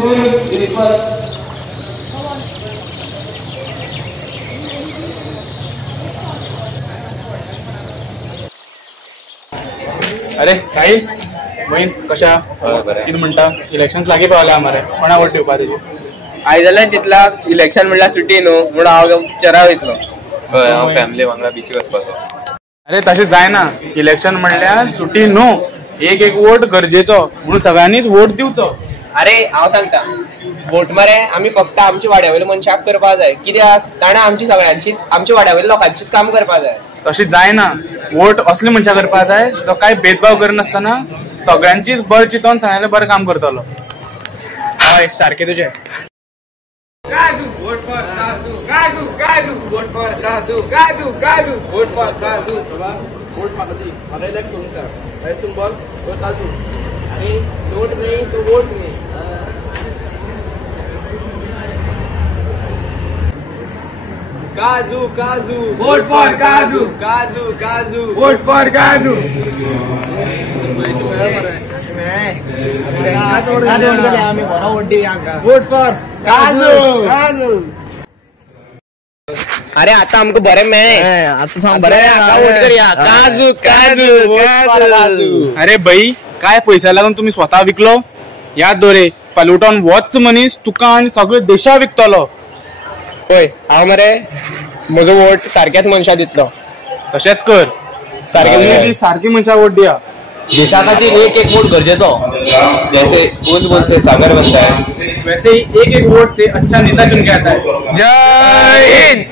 अरे काही मोहीन कशा कितें म्हणटा इलेक्शन्स लागीं पावल्या मरे कोणा वोट दिवपा तेजी आयदल्यान चितला इलेक्शन म्हणल्यार सुटी न्हू म्हणून हांव पिक्चराक वयतलो. हय हांव फॅमिली वांगडा बीचीक वचपाचो. अरे तशें जायना इलेक्शन म्हणल्यार सुटी न्हू एक एक वोट गरजेचो म्हणून सगळ्यांनीच वोट दिवचो. अरे हांव सांगता वोट मरे आमी फक्त आमच्या वाड्या वयल्या मनशाक करपा जाय कित्याक ताणें आमची सगळ्यांचीच आमच्या वाड्या वयल्या लोकांचीच काम करपा जाय. तशें जायना वोट असले मनशाक करपा जाय जो कांय भेदभाव करनासतना सगळ्यांचीच बरें चिंतून सांगलें बरें काम करतलो. हय सारकें तुजें. काजू वोट फॉर काजू काजू काजू वोट फॉर काजू काजू काजू वोट फॉर काजू वोट म्हाका दी म्हाका इलेक्ट करून कर हे सिंबल तो काजू आनी नोट न्ही तो वोट न्ही. काजू काजू वोट फॉर काजू काजू काजू वोट फॉर काजू. वोट फॉर काजू काजू. अरे आता आमकां बरें मेळ्ळें आता सांग बरें वोट करया काजू काजू काजू. अरे भाई काय पैसा लागून तुम्ही स्वतः विकलो याद दवरे फाल्यां उठोन वच मनीस तुका आनी सगळे देशा विकतलो. होय हांव मरे म्हजो वोट सारक्याच मनशाक दितलो. तशेंच कर सारकी मनशाक वोट दिया. देशा खातीर एक एक वोट गरजेचो जैसे बूंद बूंद से सागर बनता है वैसे ही एक एक वोट से अच्छा नेता चुन के आता है. जय हिंद.